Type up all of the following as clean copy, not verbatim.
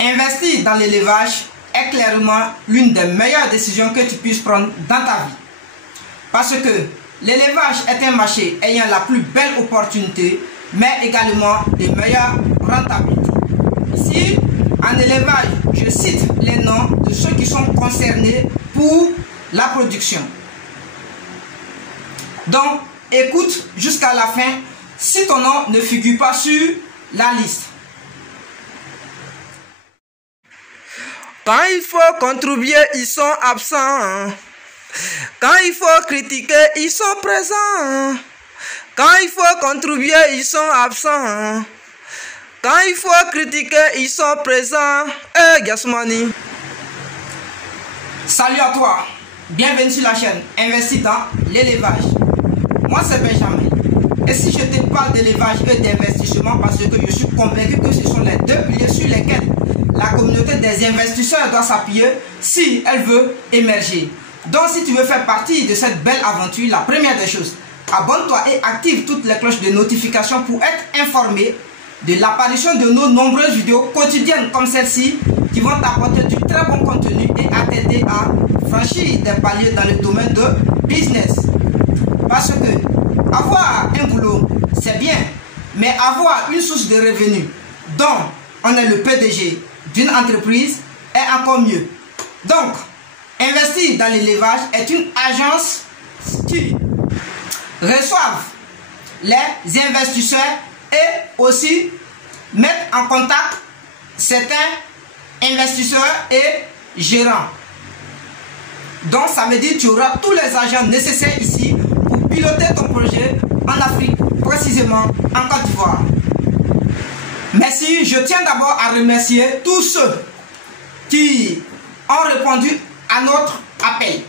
Investir dans l'élevage est clairement l'une des meilleures décisions que tu puisses prendre dans ta vie. Parce que l'élevage est un marché ayant la plus belle opportunité, mais également les meilleures rentabilités. Ici, en élevage, je cite les noms de ceux qui sont concernés pour la production. Donc, écoute jusqu'à la fin si ton nom ne figure pas sur la liste. Quand il faut contribuer, ils sont absents. Quand il faut critiquer, ils sont présents. Quand il faut contribuer, ils sont absents. Quand il faut critiquer, ils sont présents. Gasmani. Salut à toi. Bienvenue sur la chaîne Investir dans l'élevage. Moi c'est Benjamin. Et si je te parle d'élevage et d'investissement, parce que je suis convaincu que ce sont les deux piliers sur lesquels la communauté des investisseurs doit s'appuyer si elle veut émerger. Donc si tu veux faire partie de cette belle aventure, la première des choses, abonne-toi et active toutes les cloches de notification pour être informé de l'apparition de nos nombreuses vidéos quotidiennes comme celle-ci qui vont t'apporter du très bon contenu et à t'aider à franchir des paliers dans le domaine de business. Parce que avoir un boulot, c'est bien, mais avoir une source de revenus dont on est le PDG d'une entreprise est encore mieux. Donc, investir dans l'élevage est une agence qui reçoit les investisseurs et aussi mettre en contact certains investisseurs et gérants. Donc ça veut dire que tu auras tous les agents nécessaires ici pour piloter ton projet en Afrique, précisément en Côte d'Ivoire. Merci, je tiens d'abord à remercier tous ceux qui ont répondu à notre appel.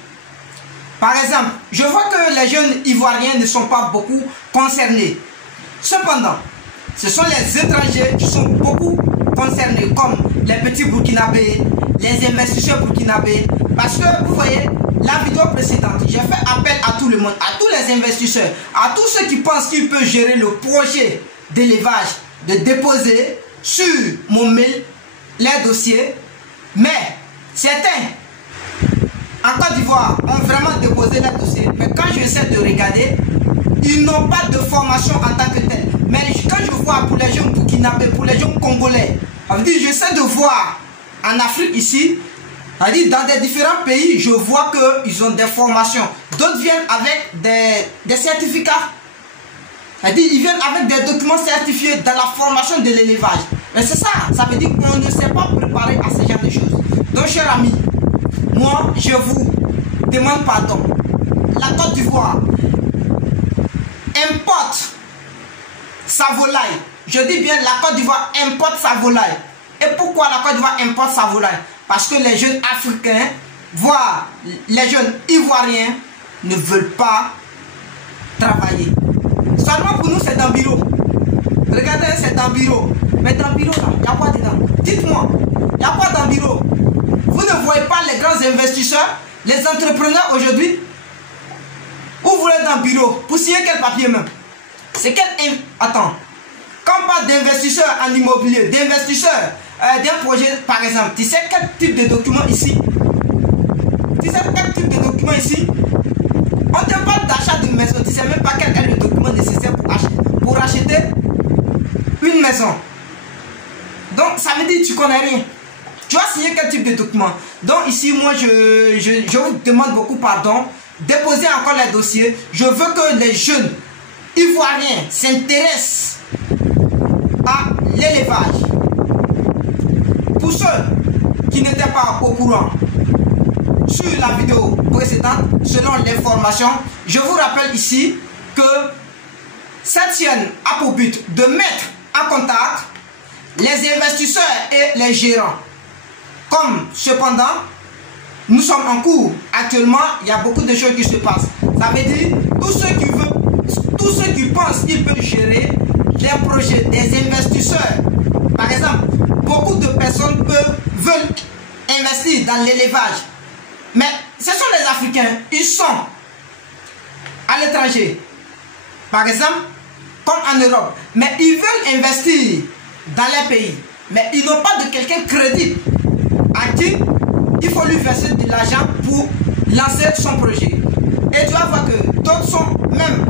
Par exemple, je vois que les jeunes Ivoiriens ne sont pas beaucoup concernés. Cependant, ce sont les étrangers qui sont beaucoup concernés, comme les petits Burkinabés, les investisseurs burkinabés. Parce que vous voyez, la vidéo précédente, j'ai fait appel à tout le monde, à tous les investisseurs, à tous ceux qui pensent qu'ils peuvent gérer le projet d'élevage, de déposer sur mon mail les dossiers. Mais certains en Côte d'Ivoire ont vraiment déposé les dossiers. Mais quand j'essaie de regarder, ils n'ont pas de formation en tant que tel. Mais quand je vois pour les jeunes burkinabés, pour les jeunes congolais, j'essaie de voir en Afrique ici, dans des différents pays, je vois qu'ils ont des formations. D'autres viennent avec des certificats. Ils viennent avec des documents certifiés dans la formation de l'élevage. Mais c'est ça, ça veut dire qu'on ne s'est pas préparé à ce genre de choses. Donc, chers amis, moi, je vous demande pardon. La Côte d'Ivoire importe sa volaille. Je dis bien, la Côte d'Ivoire importe sa volaille. Et pourquoi la Côte d'Ivoire importe sa volaille? Parce que les jeunes Africains, voire les jeunes Ivoiriens, ne veulent pas travailler. Seulement pour nous, c'est un bureau. Regardez, c'est un bureau. Mais dans le bureau, là, il y a quoi dedans? Dites-moi, il y a quoi dans le bureau? Vous ne voyez pas les grands investisseurs, les entrepreneurs aujourd'hui? Où vous voulez dans le bureau? Pour signer quel papier même? C'est quel... Attends. Quand on parle d'investisseurs en immobilier, d'investisseurs d'un projet, par exemple, tu sais quel type de document ici? Tu sais quel type de document ici? On te parle d'achat de maison, tu ne sais même pas quel est le document nécessaire pour acheter une maison. Donc ça veut dire que tu ne connais rien. Tu vas signer quel type de document? Donc ici, moi, je vous demande beaucoup pardon. Déposez encore les dossiers. Je veux que les jeunes Ivoiriens s'intéressent à l'élevage. Pour ceux qui n'étaient pas au courant, sur la vidéo précédente, selon l'information, je vous rappelle ici que cette chaîne a pour but de mettre en contact les investisseurs et les gérants. Comme cependant, nous sommes en cours. Actuellement, il y a beaucoup de choses qui se passent. Ça veut dire tous ceux qui pensent qu'ils peuvent gérer les projets des investisseurs. Par exemple, beaucoup de personnes veulent investir dans l'élevage. Mais ce sont les Africains, ils sont à l'étranger. Par exemple, comme en Europe. Mais ils veulent investir dans les pays. mais ils n'ont pas de quelqu'un crédible à qui il faut lui verser de l'argent pour lancer son projet. Et tu vas voir que d'autres sont même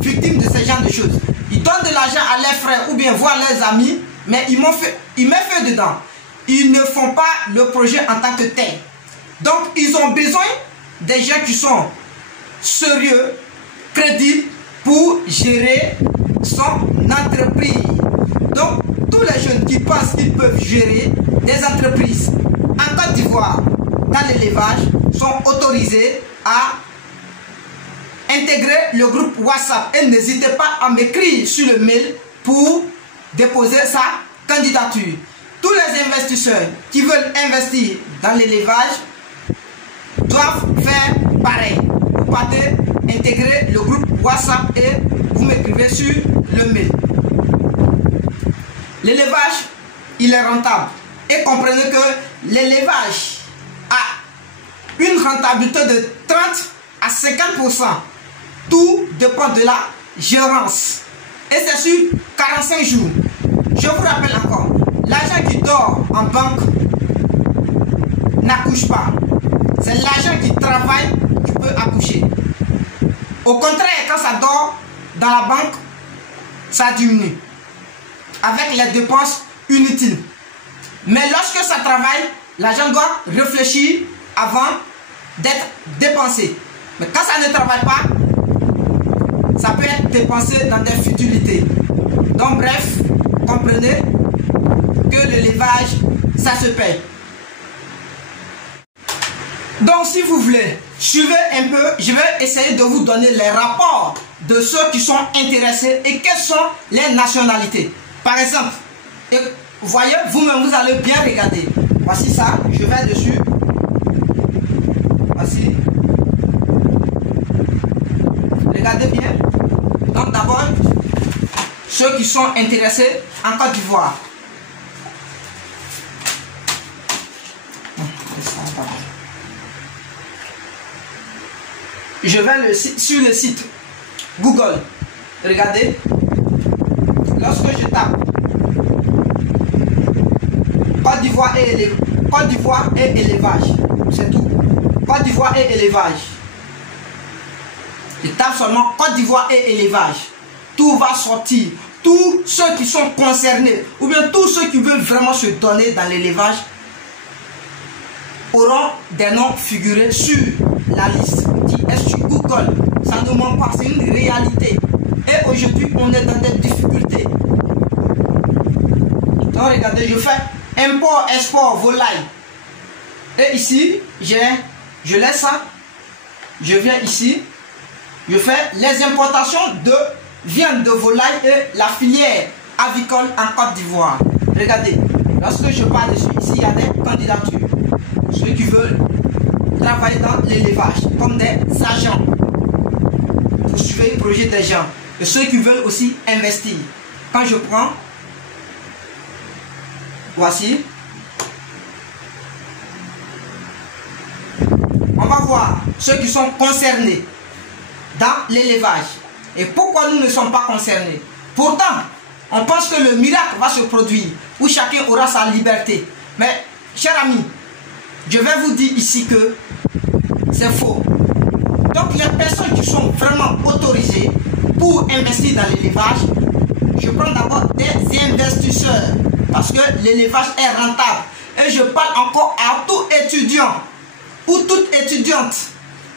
victimes de ce genre de choses. Ils donnent de l'argent à leurs frères ou bien voir leurs amis, mais ils mettent feu dedans. Ils ne font pas le projet en tant que tel. Donc, ils ont besoin des gens qui sont sérieux, crédibles pour gérer son entreprise. Donc, tous les jeunes qui pensent qu'ils peuvent gérer des entreprises en Côte d'Ivoire dans l'élevage sont autorisés à intégrer le groupe WhatsApp. Et n'hésitez pas à m'écrire sur le mail pour déposer sa candidature. Tous les investisseurs qui veulent investir dans l'élevage doivent faire pareil. Vous partez intégrer le groupe WhatsApp et vous m'écrivez sur le mail. L'élevage, il est rentable. Et comprenez que l'élevage a une rentabilité de 30 à 50%. Tout dépend de la gérance. Et c'est sur 45 jours. Je vous rappelle encore, l'argent qui dort en banque n'accouche pas. C'est l'argent qui travaille qui peut accoucher. Au contraire, quand ça dort dans la banque, ça diminue. Avec les dépenses inutiles. Mais lorsque ça travaille, l'argent doit réfléchir avant d'être dépensé. Mais quand ça ne travaille pas, ça peut être dépensé dans des futilités. Donc bref, comprenez que l'élevage, ça se paye. Donc si vous voulez, suivez un peu, je vais essayer de vous donner les rapports de ceux qui sont intéressés et quelles sont les nationalités. Par exemple, et vous voyez, vous-même, vous allez bien regarder. Voici ça, je vais dessus. Voici. Regardez bien. Donc d'abord, ceux qui sont intéressés en Côte d'Ivoire. Je vais sur le site Google. Regardez. Lorsque je tape Côte d'Ivoire et élevage, c'est tout. Côte d'Ivoire et élevage. Je tape seulement Côte d'Ivoire et élevage. Tout va sortir. Tous ceux qui sont concernés, ou bien tous ceux qui veulent vraiment se donner dans l'élevage, auront des noms figurés sur la liste qui est sur Google. Ça ne ment pas, c'est une réalité. Et aujourd'hui, on est dans des difficultés. Donc regardez, je fais import, export, volaille. Et ici, je laisse ça. Je viens ici. Je fais les importations de viande de volaille et la filière avicole en Côte d'Ivoire. Regardez, lorsque je parle dessus, ici, il y a des candidatures. Ceux qui veulent travailler dans l'élevage, comme des agents, pour suivre le projet des gens. Et ceux qui veulent aussi investir. Quand je prends, voici. On va voir ceux qui sont concernés dans l'élevage. Et pourquoi nous ne sommes pas concernés? Pourtant, on pense que le miracle va se produire, où chacun aura sa liberté. Mais, chers amis, je vais vous dire ici que c'est faux. Donc, les personnes qui sont vraiment autorisées pour investir dans l'élevage, je prends d'abord des investisseurs, parce que l'élevage est rentable. Et je parle encore à tout étudiant ou toute étudiante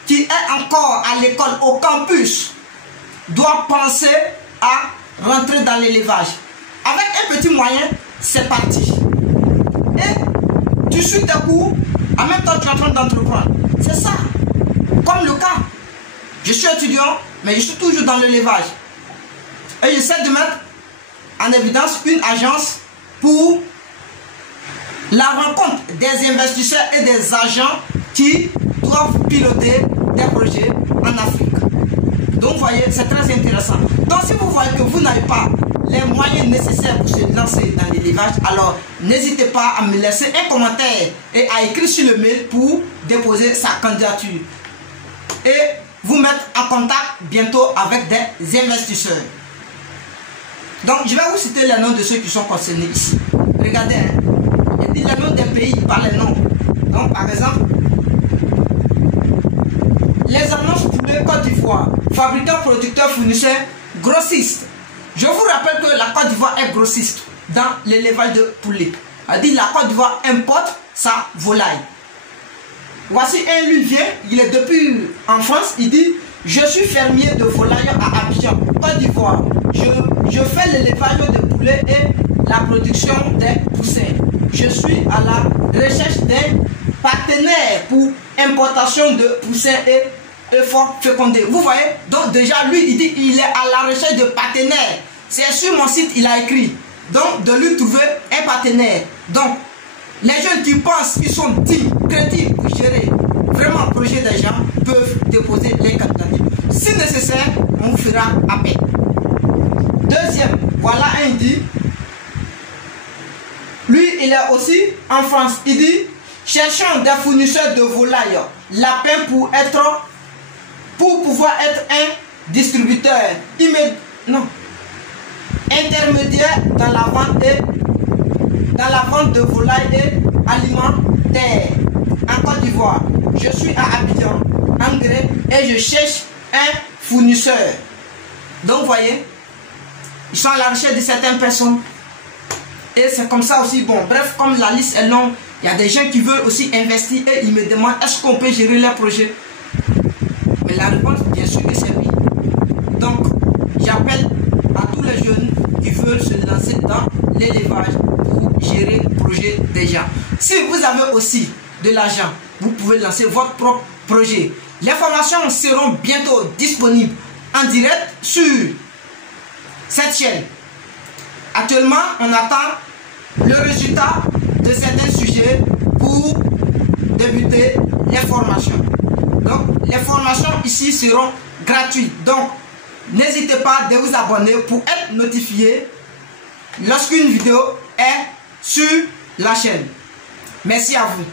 qui est encore à l'école, au campus, doit penser à rentrer dans l'élevage. Avec un petit moyen, c'est parti. Et tu suis tes cours, en même temps tu es en train d'entreprendre. C'est ça. Comme le cas. Je suis étudiant, mais je suis toujours dans l'élevage. Et j'essaie de mettre en évidence une agence pour la rencontre des investisseurs et des agents qui doivent piloter des projets en Afrique. Donc vous voyez, c'est très intéressant. Donc si vous voyez que vous n'avez pas les moyens nécessaires pour se lancer dans l'élevage, alors n'hésitez pas à me laisser un commentaire et à écrire sur le mail pour déposer sa candidature. Et vous mettre en contact bientôt avec des investisseurs. Donc je vais vous citer les noms de ceux qui sont concernés ici. Regardez. par les noms. Donc, par exemple, les annonces poulet Côte d'Ivoire, fabricant, producteur, fournisseur, grossiste. Je vous rappelle que la Côte d'Ivoire est grossiste dans l'élevage de poulet. C'est-à-dire la Côte d'Ivoire importe sa volaille. Voici un lui vient, il est depuis en France, il dit je suis fermier de volaille à Abidjan, Côte d'Ivoire. Je fais l'élevage de poulet et la production des poussins. Je suis à la recherche d'un partenaire pour importation de poussins et fort fécondés. Vous voyez, donc déjà lui il dit il est à la recherche de partenaires. C'est sur mon site il a écrit. Donc de lui trouver un partenaire. Donc les jeunes qui pensent qu'ils sont dignes, crédibles pour gérer vraiment le projet des gens peuvent déposer les candidatures. Si nécessaire, on vous fera appel. Deuxième, voilà un dit. Lui, il est aussi en France. Il dit cherchons des fournisseurs de volailles, lapins pour pouvoir être un distributeur intermédiaire dans la vente de volailles et alimentaires en Côte d'Ivoire. Je suis à Abidjan, en Grèce, et je cherche un fournisseur. Donc, vous voyez, ils sont à la recherche de certaines personnes. Et c'est comme ça aussi, bon, bref, comme la liste est longue, il y a des gens qui veulent aussi investir et ils me demandent est-ce qu'on peut gérer leur projet. Mais la réponse, bien sûr que c'est oui. Donc, j'appelle à tous les jeunes qui veulent se lancer dans l'élevage pour gérer le projet des gens. Si vous avez aussi de l'argent, vous pouvez lancer votre propre projet. Les formations seront bientôt disponibles en direct sur cette chaîne. Actuellement, on attend le résultat de certains sujets pour débuter les formations. Donc, les formations ici seront gratuites. Donc, n'hésitez pas de vous abonner pour être notifié lorsqu'une vidéo est sur la chaîne. Merci à vous.